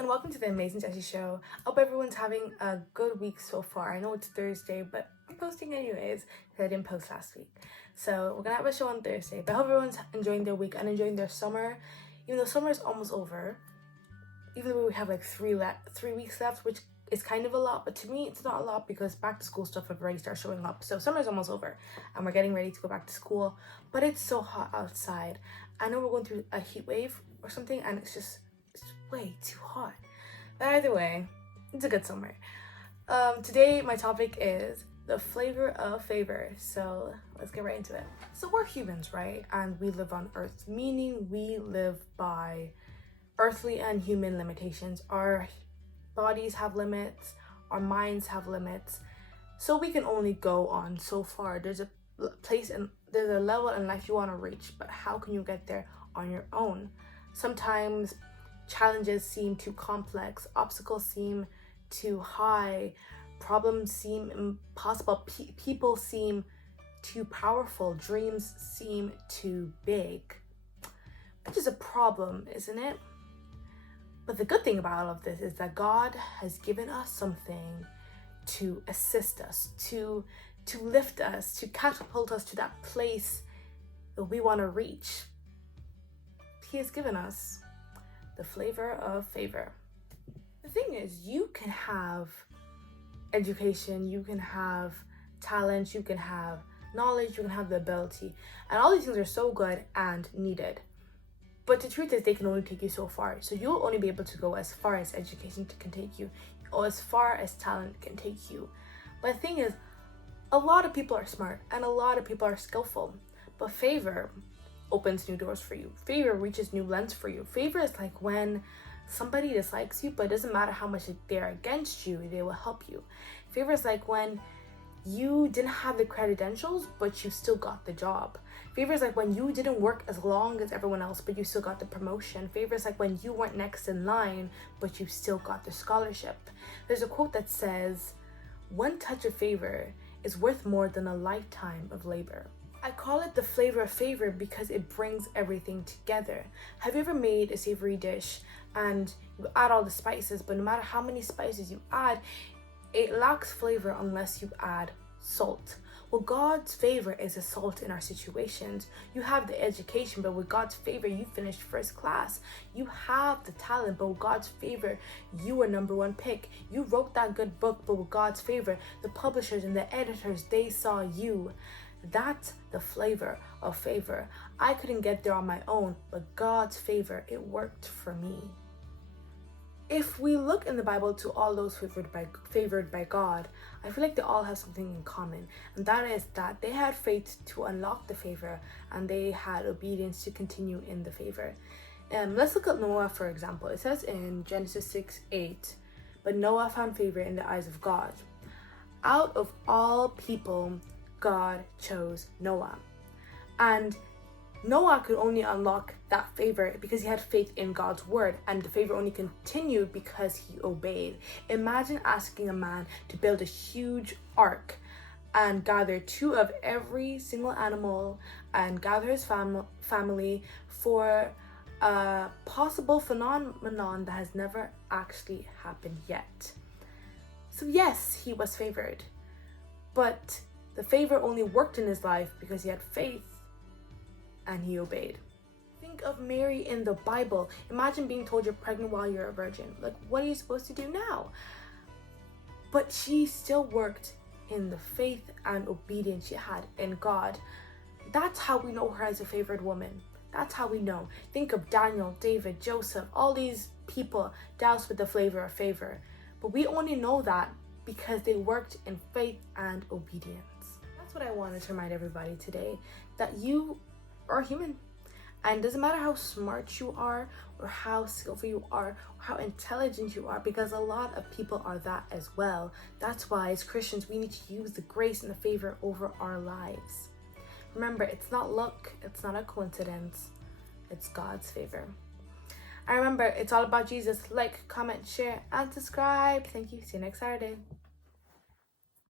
and welcome to the Amazing Jessy show. I hope everyone's having a good week so far. I know it's Thursday, but I'm posting anyways because I didn't post last week. So we're gonna have a show on Thursday, but I hope everyone's enjoying their week and enjoying their summer. Even though summer is almost over, even though we have like 3 weeks left, which is kind of a lot, but to me it's not a lot because back to school stuff have already started showing up. So summer is almost over and we're getting ready to go back to school, but it's so hot outside. I know we're going through a heat wave or something and it's way too hot. But either way, it's a good summer. Today my topic is the flavor of favor. So let's get right into it. So we're humans, right? And we live on Earth, meaning we live by earthly and human limitations. Our bodies have limits, our minds have limits, so we can only go on so far. There's a place and there's a level in life you want to reach, but how can you get there on your own? Sometimes challenges seem too complex, obstacles seem too high, problems seem impossible, people seem too powerful, dreams seem too big, which is a problem, isn't it? But the good thing about all of this is that God has given us something to assist us, to lift us, to catapult us to that place that we want to reach. He has given us the flavor of favor. The thing is, you can have education, you can have talent, you can have knowledge, you can have the ability, and all these things are so good and needed. But the truth is, they can only take you so far. So you'll only be able to go as far as education can take you, or as far as talent can take you. But the thing is, a lot of people are smart and a lot of people are skillful, but favor opens new doors for you. Favor reaches new lens for you. Favor is like when somebody dislikes you, but it doesn't matter how much they're against you, they will help you. Favor is like when you didn't have the credentials, but you still got the job. Favor is like when you didn't work as long as everyone else, but you still got the promotion. Favor is like when you weren't next in line, but you still got the scholarship. There's a quote that says, "One touch of favor is worth more than a lifetime of labor." I call it the flavor of favor because it brings everything together. Have you ever made a savory dish and you add all the spices, but no matter how many spices you add, it lacks flavor unless you add salt? Well, God's favor is a salt in our situations. You have the education, but with God's favor, you finished first class. You have the talent, but with God's favor, you were number 1 pick. You wrote that good book, but with God's favor, the publishers and the editors, they saw you. That's the flavor of favor. I couldn't get there on my own, but God's favor, it worked for me. If we look in the Bible to all those favored by God, I feel like they all have something in common, and that is that they had faith to unlock the favor and they had obedience to continue in the favor. Let's look at Noah, for example. It says in Genesis 6:8, "But Noah found favor in the eyes of God." Out of all people, God chose Noah. And Noah could only unlock that favor because he had faith in God's word, and the favor only continued because he obeyed. Imagine asking a man to build a huge ark and gather 2 of every single animal and gather his family for a possible phenomenon that has never actually happened yet. So yes, he was favored, but the favor only worked in his life because he had faith and he obeyed. Think of Mary in the Bible. Imagine being told you're pregnant while you're a virgin. Like, what are you supposed to do now? But she still worked in the faith and obedience she had in God. That's how we know her as a favored woman. That's how we know. Think of Daniel, David, Joseph, all these people doused with the flavor of favor. But we only know that because they worked in faith and obedience. That's what I wanted to remind everybody today, that you are human. And it doesn't matter how smart you are or how skillful you are or how intelligent you are, because a lot of people are that as well. That's why as Christians we need to use the grace and the favor over our lives. Remember, it's not luck, it's not a coincidence, it's God's favor. And remember, it's all about Jesus. Like, comment, share, and subscribe. Thank you. See you next Saturday.